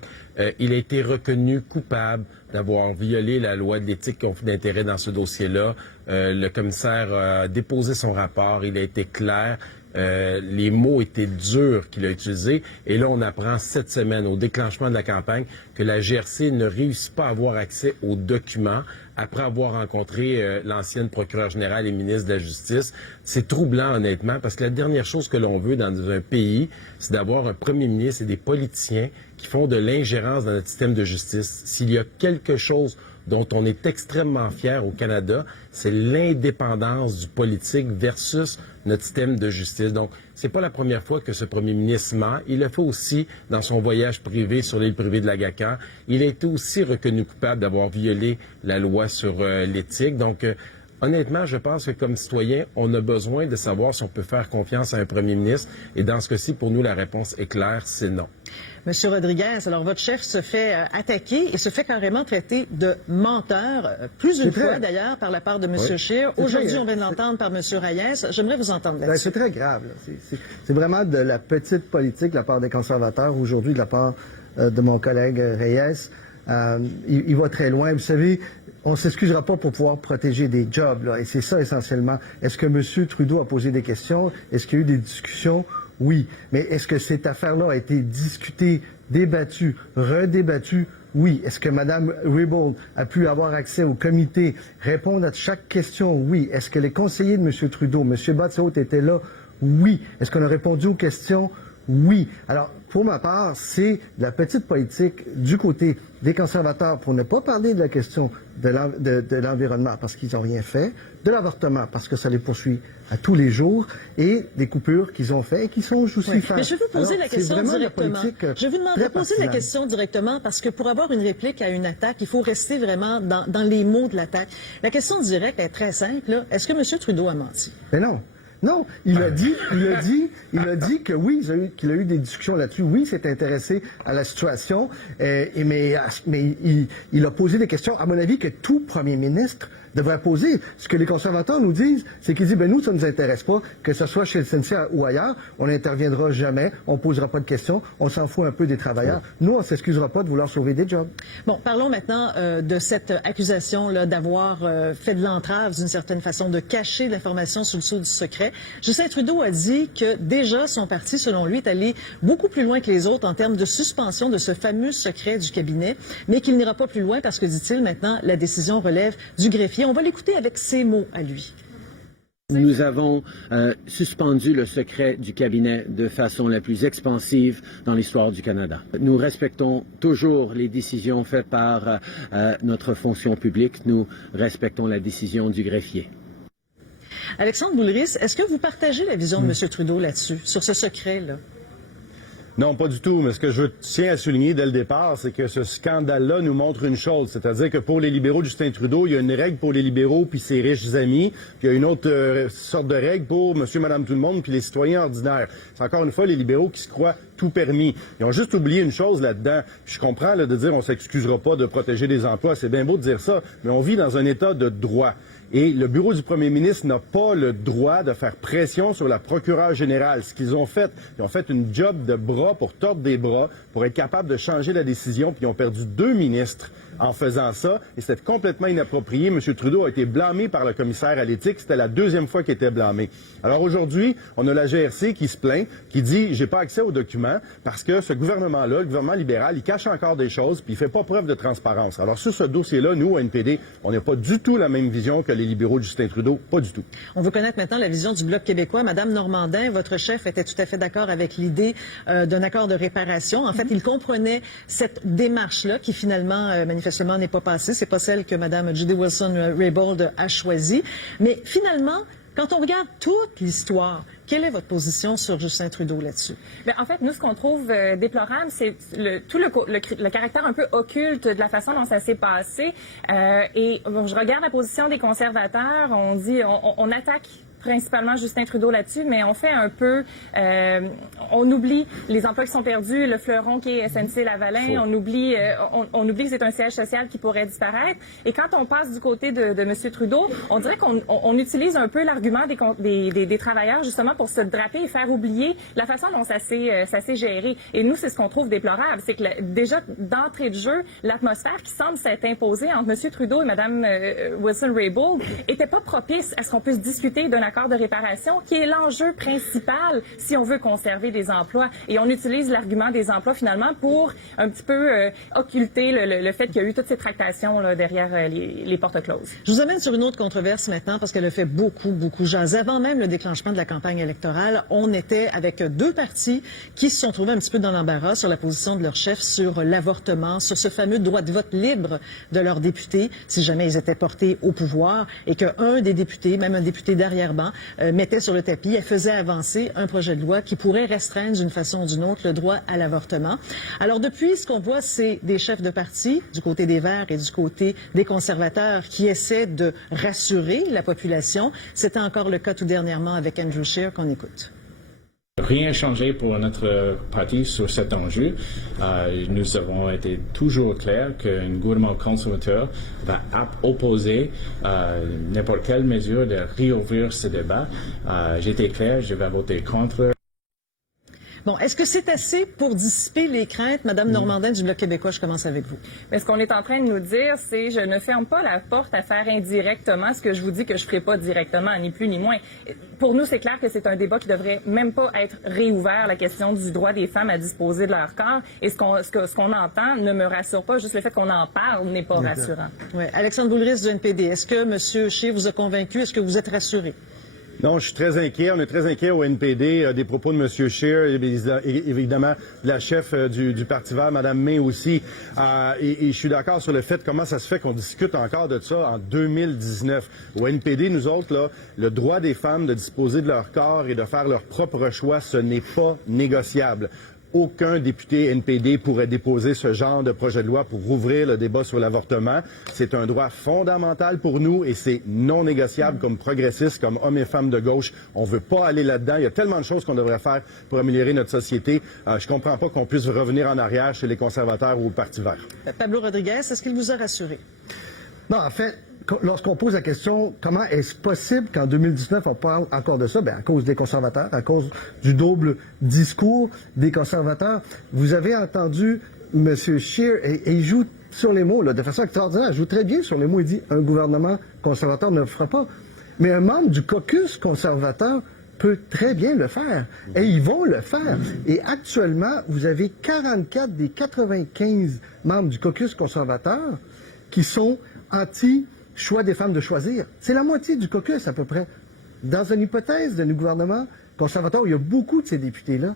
Il a été reconnu coupable d'avoir violé la loi de l'éthique et conflit d'intérêt dans ce dossier-là. Le commissaire a déposé son rapport. Il a été clair. Les mots étaient durs qu'il a utilisés. Et là, on apprend cette semaine, au déclenchement de la campagne, que la GRC ne réussit pas à avoir accès aux documents après avoir rencontré l'ancienne procureure générale et ministre de la Justice. C'est troublant, honnêtement, parce que la dernière chose que l'on veut dans un pays, c'est d'avoir un premier ministre et des politiciens qui font de l'ingérence dans notre système de justice. S'il y a quelque chose dont on est extrêmement fier au Canada, c'est l'indépendance du politique versus notre système de justice. Donc, c'est pas la première fois que ce premier ministre ment. Il l'a fait aussi dans son voyage privé sur l'île privée de l'Agacan. Il a été aussi reconnu coupable d'avoir violé la loi sur l'éthique. Donc, honnêtement, je pense que comme citoyen, on a besoin de savoir si on peut faire confiance à un premier ministre. Et dans ce cas-ci, pour nous, la réponse est claire, c'est non. Monsieur Rodriguez, alors votre chef se fait attaquer et se fait carrément traiter de menteur, plus d'une fois d'ailleurs, par la part de Monsieur Scheer. Aujourd'hui, on vient de l'entendre par Monsieur Reyes. J'aimerais vous entendre là-dessus. C'est très grave. C'est vraiment de la petite politique de la part des conservateurs, aujourd'hui de la part de mon collègue Reyes. Il va très loin. Vous savez, on ne s'excusera pas pour pouvoir protéger des jobs, là, et c'est ça essentiellement. Est-ce que M. Trudeau a posé des questions? Est-ce qu'il y a eu des discussions? Oui. Mais est-ce que cette affaire-là a été discutée, débattue, redébattue? Oui. Est-ce que Mme Raybould a pu avoir accès au comité, répondre à chaque question? Oui. Est-ce que les conseillers de M. Trudeau, M. Battiault étaient là? Oui. Est-ce qu'on a répondu aux questions? Oui. Alors, pour ma part, c'est de la petite politique du côté des conservateurs pour ne pas parler de la question de l'environnement parce qu'ils n'ont rien fait, de l'avortement parce que ça les poursuit à tous les jours et des coupures qu'ils ont fait et qui sont justifiées. Mais je vais vous poser la question directement. Je vais vous demander de poser la question directement parce que pour avoir une réplique à une attaque, il faut rester vraiment dans les mots de l'attaque. La question directe est très simple. Est-ce que M. Trudeau a menti? Mais non. Non, il a dit que oui, qu'il a eu des discussions là-dessus. Oui, il s'est intéressé à la situation, mais il a posé des questions, à mon avis, que tout premier ministre devrait poser. Ce que les conservateurs nous disent, c'est qu'ils disent, nous, ça ne nous intéresse pas, que ce soit chez le SNC ou ailleurs, on n'interviendra jamais, on ne posera pas de questions, on s'en fout un peu des travailleurs. Nous, on ne s'excusera pas de vouloir sauver des jobs. Bon, parlons maintenant de cette accusation là d'avoir fait de l'entrave, d'une certaine façon, de cacher l'information sous le sceau du secret. Justin Trudeau a dit que déjà son parti, selon lui, est allé beaucoup plus loin que les autres en termes de suspension de ce fameux secret du cabinet, mais qu'il n'ira pas plus loin parce que, dit-il, maintenant, la décision relève du greffier. On va l'écouter avec ses mots à lui. Nous avons suspendu le secret du cabinet de façon la plus expansive dans l'histoire du Canada. Nous respectons toujours les décisions faites par notre fonction publique. Nous respectons la décision du greffier. Alexandre Boulris, est-ce que vous partagez la vision de M. Trudeau là-dessus, sur ce secret-là? Non, pas du tout. Mais ce que je tiens à souligner dès le départ, c'est que ce scandale-là nous montre une chose. C'est-à-dire que pour les libéraux de Justin Trudeau, il y a une règle pour les libéraux puis ses riches amis. Puis il y a une autre sorte de règle pour monsieur, madame, tout le monde puis les citoyens ordinaires. C'est encore une fois les libéraux qui se croient tout permis. Ils ont juste oublié une chose là-dedans. Je comprends là, de dire on s'excusera pas de protéger des emplois. C'est bien beau de dire ça, mais on vit dans un état de droit. Et le bureau du premier ministre n'a pas le droit de faire pression sur la procureure générale. Ce qu'ils ont fait, ils ont fait une job de bras pour tordre des bras, pour être capable de changer la décision, puis ils ont perdu 2 ministres en faisant ça, et c'était complètement inapproprié. M. Trudeau a été blâmé par le commissaire à l'éthique. C'était la deuxième fois qu'il était blâmé. Alors aujourd'hui, on a la GRC qui se plaint, qui dit « j'ai pas accès aux documents parce que ce gouvernement-là, le gouvernement libéral, il cache encore des choses puis il fait pas preuve de transparence. » Alors sur ce dossier-là, nous, au NPD, on n'a pas du tout la même vision que les libéraux de Justin Trudeau. Pas du tout. On veut connaître maintenant la vision du Bloc québécois. Madame Normandin, votre chef était tout à fait d'accord avec l'idée d'un accord de réparation. En fait, il comprenait cette démarche-là qui finalement, manifestement, n'est pas passée. C'est pas celle que Madame Judy Wilson-Raybould a choisie. Mais finalement, quand on regarde toute l'histoire, quelle est votre position sur Justin Trudeau là-dessus? Bien, en fait, nous, ce qu'on trouve déplorable, c'est tout le caractère un peu occulte de la façon dont ça s'est passé. Et bon, je regarde la position des conservateurs. On dit, on attaque principalement Justin Trudeau là-dessus, mais on fait un peu, on oublie les emplois qui sont perdus, le fleuron qui est SNC-Lavalin, on oublie que c'est un siège social qui pourrait disparaître. Et quand on passe du côté de M. Trudeau, on dirait qu'on utilise un peu l'argument des travailleurs justement pour se draper et faire oublier la façon dont ça s'est géré. Et nous, c'est ce qu'on trouve déplorable, c'est que déjà d'entrée de jeu, l'atmosphère qui semble s'être imposée entre M. Trudeau et Mme Wilson-Raybould était pas propice à ce qu'on puisse discuter d'un accord de réparation, qui est l'enjeu principal si on veut conserver des emplois. Et on utilise l'argument des emplois, finalement, pour un petit peu occulter le fait qu'il y a eu toutes ces tractations là, derrière les portes closes. Je vous amène sur une autre controverse maintenant, parce qu'elle a fait beaucoup jaser. Avant même le déclenchement de la campagne électorale, on était avec deux partis qui se sont trouvés un petit peu dans l'embarras sur la position de leur chef sur l'avortement, sur ce fameux droit de vote libre de leurs députés, si jamais ils étaient portés au pouvoir, et qu'un des députés, même un député d'arrière-ban, mettait sur le tapis et faisait avancer un projet de loi qui pourrait restreindre d'une façon ou d'une autre le droit à l'avortement. Alors depuis, ce qu'on voit, c'est des chefs de parti, du côté des Verts et du côté des conservateurs, qui essaient de rassurer la population. C'était encore le cas tout dernièrement avec Andrew Scheer, qu'on écoute. Rien n'a changé pour notre parti sur cet enjeu. Nous avons été toujours clairs qu'un gouvernement conservateur va opposer n'importe quelle mesure de réouvrir ce débat. J'étais clair, je vais voter contre. Bon, est-ce que c'est assez pour dissiper les craintes? Madame Normandin du Bloc québécois, je commence avec vous. Mais ce qu'on est en train de nous dire, c'est je ne ferme pas la porte à faire indirectement ce que je vous dis que je ne ferai pas directement, ni plus ni moins. Pour nous, c'est clair que c'est un débat qui devrait même pas être réouvert, la question du droit des femmes à disposer de leur corps. Et ce qu'on entend ne me rassure pas. Juste le fait qu'on en parle n'est pas rassurant. Ouais. Alexandre Boulris du NPD, est-ce que M. Scheer vous a convaincu? Est-ce que vous êtes rassuré? Non, je suis très inquiet. On est très inquiet au NPD des propos de M. Scheer, évidemment de la chef du Parti vert, Mme May aussi. Et je suis d'accord sur le fait comment ça se fait qu'on discute encore de ça en 2019. Au NPD, nous autres, là, le droit des femmes de disposer de leur corps et de faire leur propre choix, ce n'est pas négociable. Aucun député NPD pourrait déposer ce genre de projet de loi pour rouvrir le débat sur l'avortement. C'est un droit fondamental pour nous et c'est non négociable comme progressistes, comme hommes et femmes de gauche. On ne veut pas aller là-dedans. Il y a tellement de choses qu'on devrait faire pour améliorer notre société. Je ne comprends pas qu'on puisse revenir en arrière chez les conservateurs ou au Parti vert. Pablo Rodriguez, est-ce qu'il vous a rassuré? Non, en fait, lorsqu'on pose la question, comment est-ce possible qu'en 2019, on parle encore de ça? Bien, à cause des conservateurs, à cause du double discours des conservateurs. Vous avez entendu M. Scheer, et il joue sur les mots, là, de façon extraordinaire. Il joue très bien sur les mots. Il dit, un gouvernement conservateur ne le fera pas. Mais un membre du caucus conservateur peut très bien le faire. Et ils vont le faire. Et actuellement, vous avez 44 des 95 membres du caucus conservateur qui sont anti-choix des femmes de choisir. C'est la moitié du caucus, à peu près. Dans une hypothèse d'un gouvernement conservateur où il y a beaucoup de ces députés-là,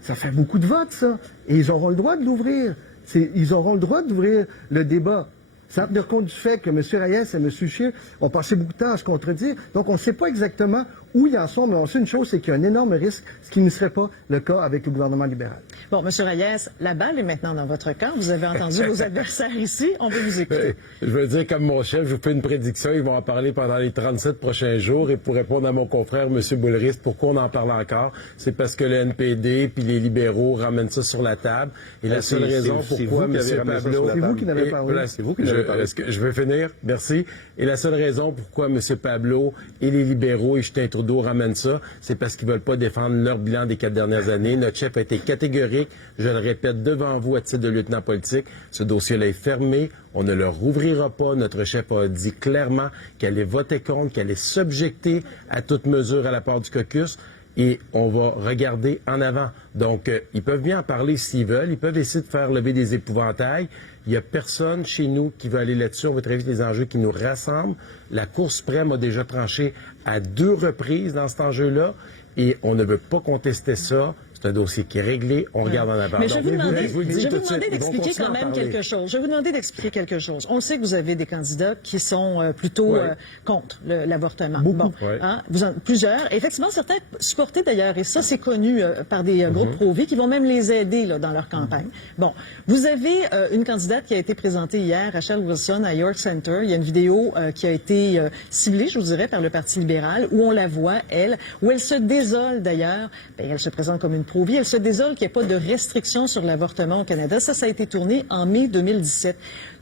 ça fait beaucoup de votes, ça. Et ils auront le droit de l'ouvrir. Ils auront le droit d'ouvrir le débat. Ça tenir compte du fait que M. Reyes et M. Scheer ont passé beaucoup de temps à se contredire. Donc, on ne sait pas exactement où ils en sont, mais on sait une chose, c'est qu'il y a un énorme risque, ce qui ne serait pas le cas avec le gouvernement libéral. Bon, M. Reyes, la balle est maintenant dans votre camp. Vous avez entendu vos adversaires ici. On veut vous écouter. Je veux dire, comme mon chef, je vous fais une prédiction. Ils vont en parler pendant les 37 prochains jours. Et pour répondre à mon confrère, M. Boulris, pourquoi on en parle encore? C'est parce que le NPD puis les libéraux ramènent ça sur la table. Et la seule raison pourquoi M. Pablo... C'est vous qui n'avez parlé. Voilà, c'est vous qui n'avez parlé. Je vais finir. Merci. Et la seule raison pourquoi M. Pablo et les libéraux et Justin Trudeau ramène ça, c'est parce qu'ils veulent pas défendre leur bilan des 4 dernières années. Notre chef a été catégorique, je le répète devant vous à titre de lieutenant politique, ce dossier-là est fermé, on ne le rouvrira pas. Notre chef a dit clairement qu'elle allait voter contre, qu'elle allait s'objecter à toute mesure à la part du caucus. Et on va regarder en avant. Donc, ils peuvent bien en parler s'ils veulent. Ils peuvent essayer de faire lever des épouvantails. Il n'y a personne chez nous qui veut aller là-dessus. On va travailler les enjeux qui nous rassemblent. La Cour suprême a déjà tranché à 2 reprises dans cet enjeu-là. Et on ne veut pas contester ça. C'est un dossier qui est réglé. On regarde en avant. Mais je vais vous demander, vous le dis tout de suite, ils vont d'expliquer continuer quand à en même parler. quelque chose. Je vais vous demander d'expliquer quelque chose. On sait que vous avez des candidats qui sont plutôt contre l'avortement. Bon, Ouais. hein, plusieurs. Et effectivement, certains supportés d'ailleurs, et ça c'est connu par des groupes pro-vie qui vont même les aider là, dans leur campagne. Bon, vous avez une candidate qui a été présentée hier, Rachel Wilson, à York Center. Il y a une vidéo qui a été ciblée, je vous dirais, par le Parti libéral, où on la voit, elle, où elle se désole d'ailleurs. Bien, elle se présente comme une pro-vie. Elle se désole qu'il n'y ait pas de restrictions sur l'avortement au Canada. Ça a été tourné en mai 2017.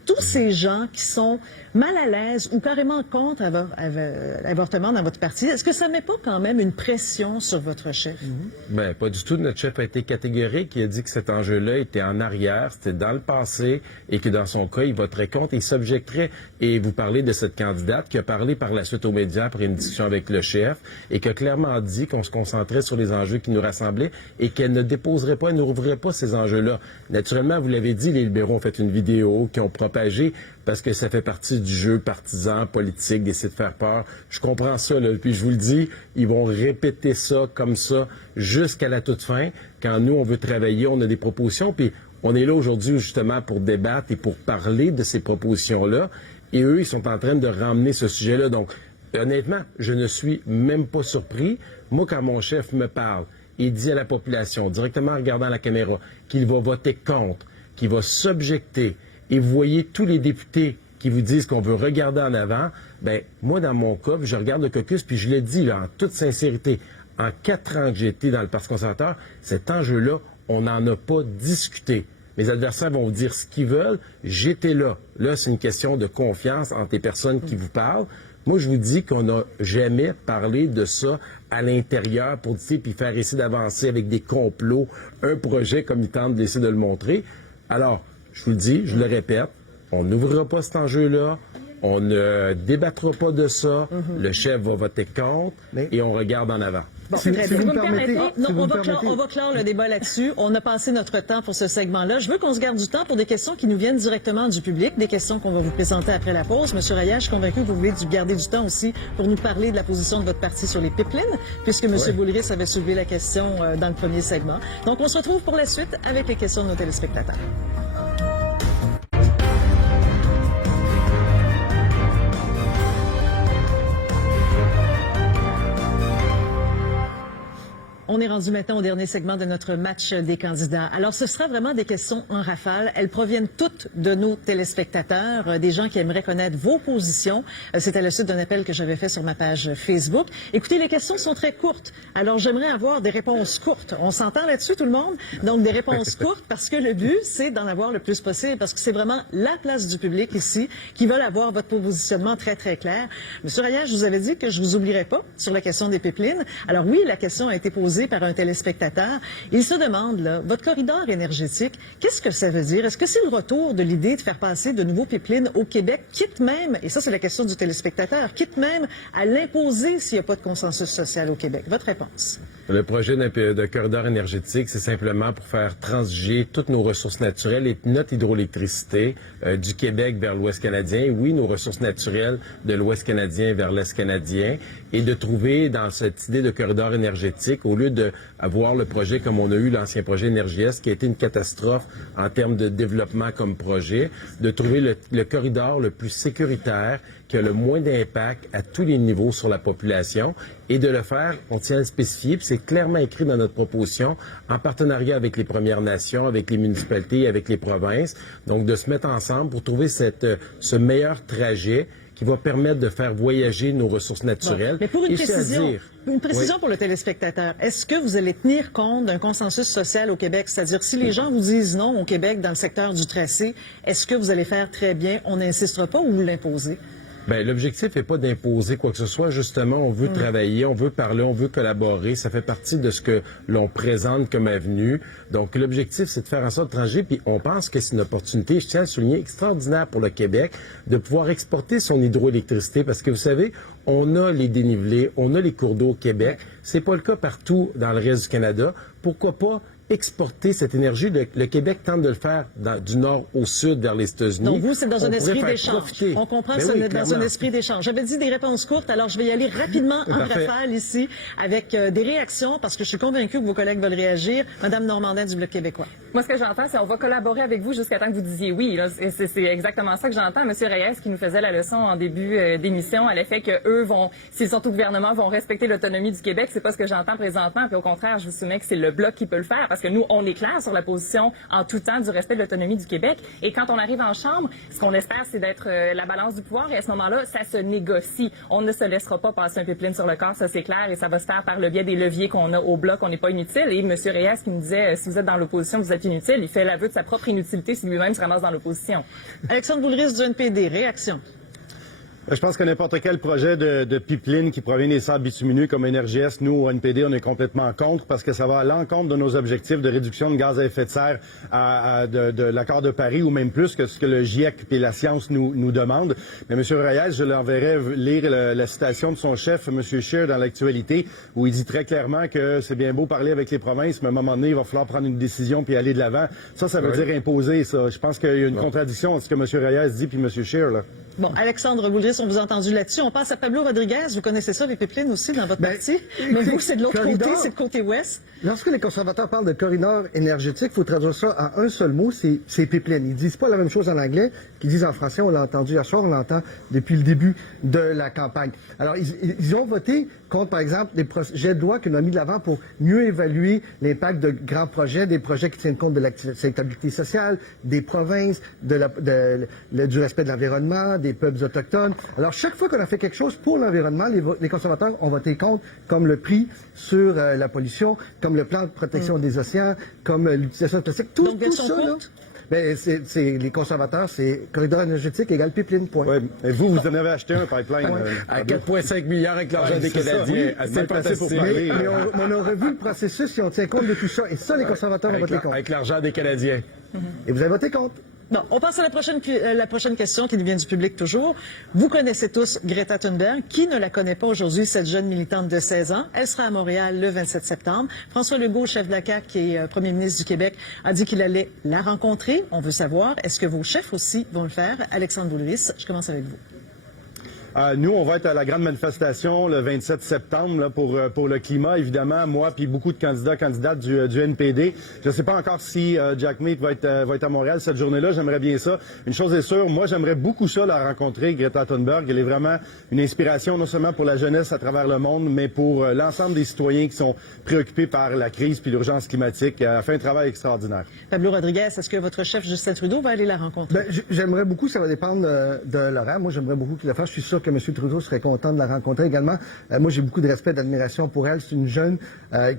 Tous ces gens qui sont mal à l'aise ou carrément contre l'avortement dans votre parti, est-ce que ça ne met pas quand même une pression sur votre chef? Ben, pas du tout. Notre chef a été catégorique. Il a dit que cet enjeu-là était en arrière, c'était dans le passé et que dans son cas, il voterait contre et il s'objecterait. Et vous parlez de cette candidate qui a parlé par la suite aux médias après une discussion avec le chef et qui a clairement dit qu'on se concentrait sur les enjeux qui nous rassemblaient et qu'elle ne déposerait pas, elle ne rouvrirait pas ces enjeux-là. Naturellement, vous l'avez dit, les libéraux ont fait une vidéo qui ont propagé parce que ça fait partie du jeu partisan, politique, d'essayer de faire peur. Je comprends ça, là. Puis je vous le dis, ils vont répéter ça comme ça jusqu'à la toute fin. Quand nous, on veut travailler, on a des propositions. Puis on est là aujourd'hui justement pour débattre et pour parler de ces propositions-là. Et eux, ils sont en train de ramener ce sujet-là. Donc, honnêtement, je ne suis même pas surpris. Moi, quand mon chef me parle et dit à la population, directement en regardant la caméra, qu'il va voter contre, qu'il va s'objecter, et vous voyez tous les députés qui vous disent qu'on veut regarder en avant, ben moi, dans mon cas, je regarde le caucus, puis je le dis là, en toute sincérité, en 4 ans que j'ai été dans le Parti conservateur, cet enjeu-là, on n'en a pas discuté. Mes adversaires vont vous dire ce qu'ils veulent. J'étais là. Là, c'est une question de confiance entre les personnes qui vous parlent. Moi, je vous dis qu'on n'a jamais parlé de ça à l'intérieur pour dire, puis faire essayer d'avancer avec des complots, un projet comme ils tentent d'essayer de le montrer. Alors, je vous le dis, je le répète, on n'ouvrira pas cet enjeu-là, on ne débattra pas de ça, le chef va voter contre et on regarde en avant. Bon, Si très vous bien. me permettez, Non, si vous on me va permettez. clore le débat là-dessus. On a passé notre temps pour ce segment-là. Je veux qu'on se garde du temps pour des questions qui nous viennent directement du public, des questions qu'on va vous présenter après la pause. Monsieur Raya, je suis convaincu que vous voulez garder du temps aussi pour nous parler de la position de votre parti sur les pipelines, puisque M. Boulris avait soulevé la question dans le premier segment. Donc, on se retrouve pour la suite avec les questions de nos téléspectateurs. On est rendu maintenant au dernier segment de notre match des candidats. Alors, ce sera vraiment des questions en rafale. Elles proviennent toutes de nos téléspectateurs, des gens qui aimeraient connaître vos positions. C'est à la suite d'un appel que j'avais fait sur ma page Facebook. Écoutez, les questions sont très courtes. Alors, j'aimerais avoir des réponses courtes. On s'entend là-dessus, tout le monde? Donc, des réponses courtes parce que le but, c'est d'en avoir le plus possible parce que c'est vraiment la place du public ici qui veulent avoir votre positionnement très, très clair. Monsieur Raya, je vous avais dit que je vous oublierais pas sur la question des pipelines. Alors oui, la question a été posée par un téléspectateur. Il se demande, là, votre corridor énergétique, qu'est-ce que ça veut dire? Est-ce que c'est le retour de l'idée de faire passer de nouveaux pipelines au Québec, quitte même, et ça c'est la question du téléspectateur, quitte même à l'imposer s'il n'y a pas de consensus social au Québec? Votre réponse? Le projet de corridor énergétique, c'est simplement pour faire transiger toutes nos ressources naturelles et notre hydroélectricité du Québec vers l'Ouest canadien. Oui, nos ressources naturelles de l'Ouest canadien vers l'Est canadien. Et de trouver dans cette idée de corridor énergétique, au lieu d'avoir le projet comme on a eu l'ancien projet Énergie-Est, qui a été une catastrophe en termes de développement comme projet, de trouver le corridor le plus sécuritaire, qui a le moins d'impact à tous les niveaux sur la population et de le faire, on tient à le spécifier, puis c'est clairement écrit dans notre proposition, en partenariat avec les Premières Nations, avec les municipalités, avec les provinces, donc de se mettre ensemble pour trouver ce meilleur trajet qui va permettre de faire voyager nos ressources naturelles. Bon. Mais pour une précision, Oui. pour le téléspectateur, est-ce que vous allez tenir compte d'un consensus social au Québec? C'est-à-dire, si les gens vous disent non au Québec dans le secteur du tracé, est-ce que vous allez faire très bien, on n'insistera pas ou vous l'imposez? Bien, l'objectif n'est pas d'imposer quoi que ce soit. Justement, on veut travailler, on veut parler, on veut collaborer. Ça fait partie de ce que l'on présente comme avenue. Donc, l'objectif, c'est de faire en sorte de trancher. Puis, on pense que c'est une opportunité, je tiens à le souligner, extraordinaire pour le Québec de pouvoir exporter son hydroélectricité. Parce que, vous savez, on a les dénivelés, on a les cours d'eau au Québec. C'est pas le cas partout dans le reste du Canada. Pourquoi pas exporter cette énergie? Le Québec tente de le faire du nord au sud vers les États-Unis. Donc vous, c'est dans un esprit d'échange. Profiter. On comprend Ben que oui, c'est dans un esprit d'échange. J'avais dit des réponses courtes, alors je vais y aller rapidement en rafale ici avec des réactions parce que je suis convaincue que vos collègues veulent réagir. Madame Normandin du Bloc québécois. Moi, ce que j'entends, c'est on va collaborer avec vous jusqu'à temps que vous disiez oui. C'est exactement ça que j'entends. Monsieur Reyes, qui nous faisait la leçon en début d'émission, à l'effet que eux vont, s'ils sont au gouvernement, vont respecter l'autonomie du Québec. C'est pas ce que j'entends présentement. Puis au contraire, je vous soumets que c'est le Bloc qui peut le faire parce que nous, on est clair sur la position en tout temps du respect de l'autonomie du Québec. Et quand on arrive en Chambre, ce qu'on espère, c'est d'être la balance du pouvoir. Et à ce moment-là, ça se négocie. On ne se laissera pas passer un pipeline sur le corps, ça c'est clair. Et ça va se faire par le biais des leviers qu'on a au Bloc. On n'est pas inutile. Et M. Reyes qui nous disait, si vous êtes dans l'opposition, vous êtes inutile. Il fait l'aveu de sa propre inutilité si lui-même se ramasse dans l'opposition. Alexandre Boulris du NPD, réaction. Je pense que n'importe quel projet de pipeline qui provient des sables bitumineux comme NRJS, nous, au NPD, on est complètement contre parce que ça va à l'encontre de nos objectifs de réduction de gaz à effet de serre de l'accord de Paris ou même plus que ce que le GIEC et la science nous demandent. Mais M. Reyes, je l'enverrai lire la citation de son chef, M. Scheer, dans l'actualité, où il dit très clairement que c'est bien beau parler avec les provinces, mais à un moment donné, il va falloir prendre une décision puis aller de l'avant. Ça veut dire imposer, ça. Je pense qu'il y a une contradiction entre ce que M. Reyes dit puis M. Scheer, là. Bon, Alexandre Boulris, on vous a entendu là-dessus. On passe à Pablo Rodriguez. Vous connaissez ça, les pipelines aussi, dans votre parti. Mais vous, c'est de l'autre côté, c'est le côté ouest. Lorsque les conservateurs parlent de corridor énergétique, il faut traduire ça en un seul mot, c'est pipeline. Ils disent pas la même chose en anglais qu'ils disent en français. On l'a entendu hier soir, on l'entend depuis le début de la campagne. Alors, ils ont voté contre, par exemple, des projets de loi qu'on a mis de l'avant pour mieux évaluer l'impact de grands projets, des projets qui tiennent compte de l'acceptabilité sociale, des provinces, du respect de l'environnement, des peuples autochtones. Alors, chaque fois qu'on a fait quelque chose pour l'environnement, les conservateurs ont voté contre, comme le prix sur la pollution, comme le plan de protection des océans, comme l'utilisation de plastique. Tout ça, là. Mais les conservateurs, c'est corridor énergétique égale pipeline, point. Ouais, et vous en avez acheté un pipeline. À 4,5 milliards avec l'argent des Canadiens. Assez placé pour parler. Mais on a revu le processus et on tient compte de tout ça. Et ça, les conservateurs ont voté contre. Avec l'argent des Canadiens. Et vous avez voté contre. Bon, on passe à la prochaine question qui nous vient du public toujours. Vous connaissez tous Greta Thunberg. Qui ne la connaît pas aujourd'hui, cette jeune militante de 16 ans? Elle sera à Montréal le 27 septembre. François Legault, chef de la CAQ, qui est premier ministre du Québec, a dit qu'il allait la rencontrer. On veut savoir, est-ce que vos chefs aussi vont le faire? Alexandre Boulris, je commence avec vous. Nous, on va être à la grande manifestation le 27 septembre là, pour le climat, évidemment. Moi, puis beaucoup de candidates du NPD. Je ne sais pas encore si Jack Mead va être à Montréal cette journée-là. J'aimerais bien ça. Une chose est sûre, moi, j'aimerais beaucoup ça, la rencontrer, Greta Thunberg. Elle est vraiment une inspiration, non seulement pour la jeunesse à travers le monde, mais pour l'ensemble des citoyens qui sont préoccupés par la crise puis l'urgence climatique. Elle a fait un travail extraordinaire. Pablo Rodriguez, est-ce que votre chef Justin Trudeau va aller la rencontrer? J'aimerais beaucoup, ça va dépendre de l'horaire. Moi, j'aimerais beaucoup qu'il le fasse. Je suis sûr que M. Trudeau serait content de la rencontrer également. Moi, j'ai beaucoup de respect, d'admiration pour elle. C'est une jeune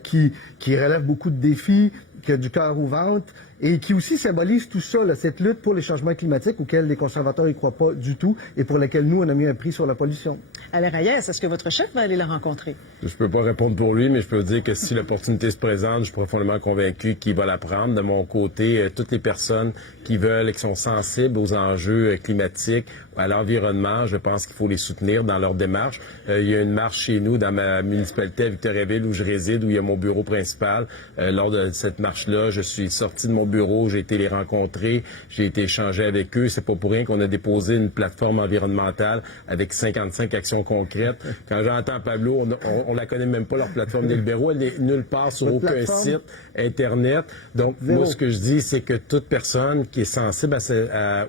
qui relève beaucoup de défis, qui a du cœur au ventre et qui aussi symbolise tout ça, là, cette lutte pour les changements climatiques auxquels les conservateurs n'y croient pas du tout et pour lesquels nous, on a mis un prix sur la pollution. Alain Reyes, est-ce que votre chef va aller la rencontrer? Je peux pas répondre pour lui, mais je peux dire que si l'opportunité se présente, je suis profondément convaincu qu'il va la prendre. De mon côté, toutes les personnes qui veulent et qui sont sensibles aux enjeux climatiques, à l'environnement, je pense qu'il faut les soutenir dans leur démarche. Il y a une marche chez nous, dans ma municipalité à Victoriaville, où je réside, où il y a mon bureau principal. Lors de cette marche-là, je suis sorti de mon bureau, j'ai été les rencontrer, j'ai été échanger avec eux. C'est pas pour rien qu'on a déposé une plateforme environnementale avec 55 actions concrètes. Quand j'entends Pablo, on la connaît même pas, leur plateforme des libéraux. Elle n'est nulle part sur aucun site Internet. Donc, moi, ce que je dis, c'est que toute personne qui est sensible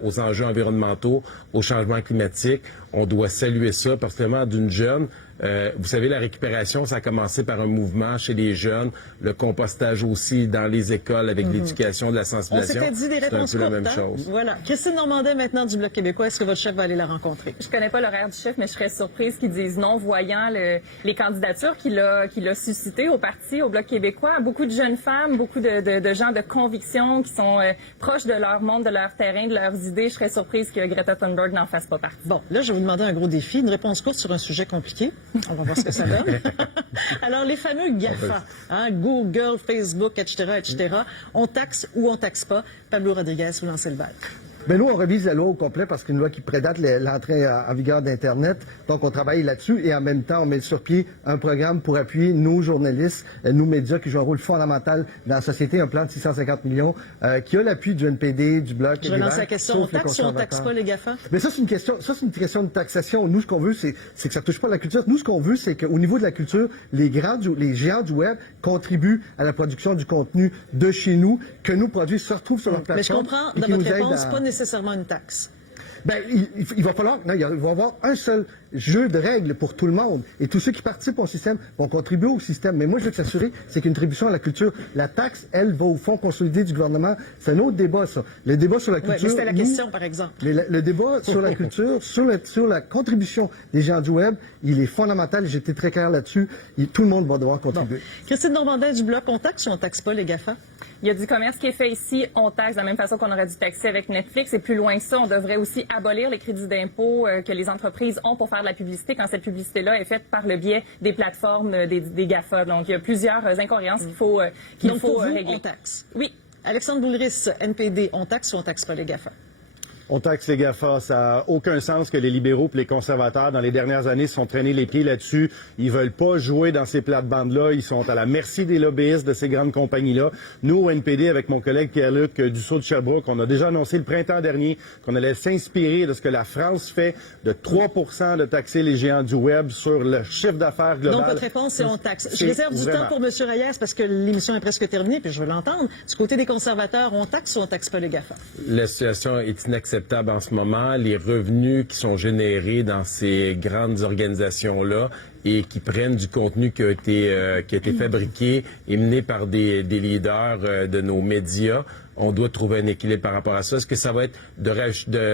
aux enjeux environnementaux, au changement climatique, on doit saluer ça, particulièrement d'une jeune. Vous savez, la récupération, ça a commencé par un mouvement chez les jeunes, le compostage aussi dans les écoles avec l'éducation, de la sensibilisation. On s'était dit des réponses c'est un peu la courtes, même hein? chose. Voilà. Christine Normandin, maintenant du Bloc québécois, est-ce que votre chef va aller la rencontrer? Je connais pas l'horaire du chef, mais je serais surprise qu'ils disent non, voyant les candidatures qu'il a suscitées au parti, au Bloc québécois. Beaucoup de jeunes femmes, beaucoup de gens de conviction qui sont proches de leur monde, de leur terrain, de leurs idées. Je serais surprise que Greta Thunberg n'en fasse pas partie. Bon, là, je vais vous demander un gros défi, une réponse courte sur un sujet compliqué. On va voir ce que ça donne. Alors, les fameux GAFA, hein, Google, Facebook, etc., on taxe ou on taxe pas? Pablo Rodriguez, vous lancez le bal. Mais nous, on revise la loi au complet parce que c'est une loi qui prédate l'entrée en vigueur d'Internet. Donc, on travaille là-dessus et en même temps, on met sur pied un programme pour appuyer nos journalistes, nos médias qui jouent un rôle fondamental dans la société, un plan de 650 millions qui a l'appui du NPD, du Bloc. Je vais lancer la question, on taxe ou on taxe pas les GAFA? Mais ça, c'est une question de taxation. Nous, ce qu'on veut, c'est que ça touche pas la culture. Nous, ce qu'on veut, c'est qu'au niveau de la culture, les géants du web contribuent à la production du contenu de chez nous, que nos produits se retrouvent sur leur plateforme. Mais je comprends, dans votre réponse, pas nécessairement une taxe. Ben, il va falloir, non, il va y avoir un seul jeu de règles pour tout le monde. Et tous ceux qui participent au système vont contribuer au système. Mais moi, je veux t'assurer, c'est qu'une contribution à la culture. La taxe, elle, va au fonds consolidé du gouvernement. C'est un autre débat, ça. Le débat sur la culture. Ouais, mais c'était la question, par exemple. Le débat sur la culture, sur la contribution des gens du web, il est fondamental. J'étais très clair là-dessus. Tout le monde va devoir contribuer. Bon. Christine Normandin du Bloc, on taxe ou on taxe pas les GAFA? Il y a du commerce qui est fait ici, on taxe de la même façon qu'on aurait dû taxer avec Netflix. Et plus loin que ça, on devrait aussi abolir les crédits d'impôt que les entreprises ont pour faire de la publicité quand cette publicité-là est faite par le biais des plateformes des GAFA. Donc, il y a plusieurs incohérences qu'il faut régler. On taxe. Oui. Alexandre Boulris, NPD, on taxe ou on taxe pas les GAFA? On taxe les GAFA. Ça n'a aucun sens que les libéraux et les conservateurs, dans les dernières années, se sont traînés les pieds là-dessus. Ils veulent pas jouer dans ces plates-bandes-là. Ils sont à la merci des lobbyistes de ces grandes compagnies-là. Nous, au NPD, avec mon collègue Pierre-Luc Dussault de Sherbrooke, on a déjà annoncé le printemps dernier qu'on allait s'inspirer de ce que la France fait, de 3 % de taxer les géants du web sur le chiffre d'affaires global. Donc, votre réponse, c'est on taxe. Je réserve du temps pour M. Reyes parce que l'émission est presque terminée, puis je veux l'entendre. Du côté des conservateurs, on taxe ou on taxe pas les GAFA? La situation est inacceptable en ce moment. Les revenus qui sont générés dans ces grandes organisations-là et qui prennent du contenu qui a été fabriqué et mené par des leaders de nos médias, on doit trouver un équilibre par rapport à ça. Est-ce que ça va être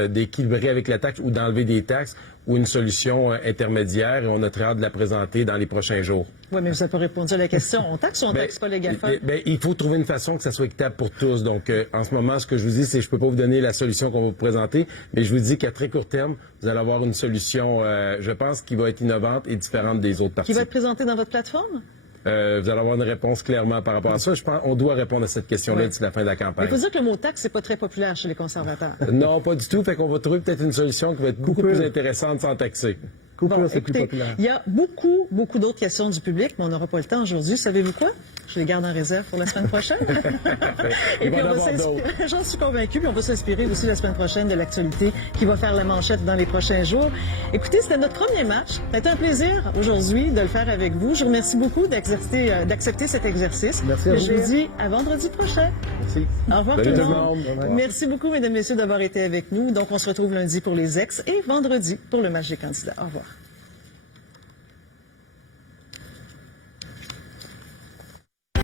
d'équilibrer avec la taxe ou d'enlever des taxes ou une solution intermédiaire et on a très hâte de la présenter dans les prochains jours? Oui, mais vous n'avez pas répondu à la question. On taxe ou on taxe pas les GAFA? Il faut trouver une façon que ça soit équitable pour tous. Donc, en ce moment, ce que je vous dis, c'est que je peux pas vous donner la solution qu'on va vous présenter, mais je vous dis qu'à très court terme, vous allez avoir une solution, je pense, qui va être innovante et différente des autres parties. Qui va être présentée dans votre plateforme? Vous allez avoir une réponse clairement par rapport à ça. Je pense qu'on doit répondre à cette question-là d'ici la fin de la campagne. Il faut dire que le mot taxe, c'est pas très populaire chez les conservateurs. Non, pas du tout. Fait qu'on va trouver peut-être une solution qui va être beaucoup plus intéressante sans taxer. Bon, écoutez, il y a beaucoup d'autres questions du public, mais on n'aura pas le temps aujourd'hui. Savez-vous quoi? Je les garde en réserve pour la semaine prochaine. Et puis, j'en suis convaincu, puis on va s'inspirer aussi la semaine prochaine de l'actualité qui va faire la manchette dans les prochains jours. Écoutez, c'était notre premier match. C'était un plaisir aujourd'hui de le faire avec vous. Je vous remercie beaucoup d'accepter cet exercice. Merci à vous. Je vous dis à vendredi prochain. Merci. Au revoir Salut tout le monde. Merci beaucoup, mesdames et messieurs, d'avoir été avec nous. Donc, on se retrouve lundi pour les ex et vendredi pour le match des candidats. Au revoir.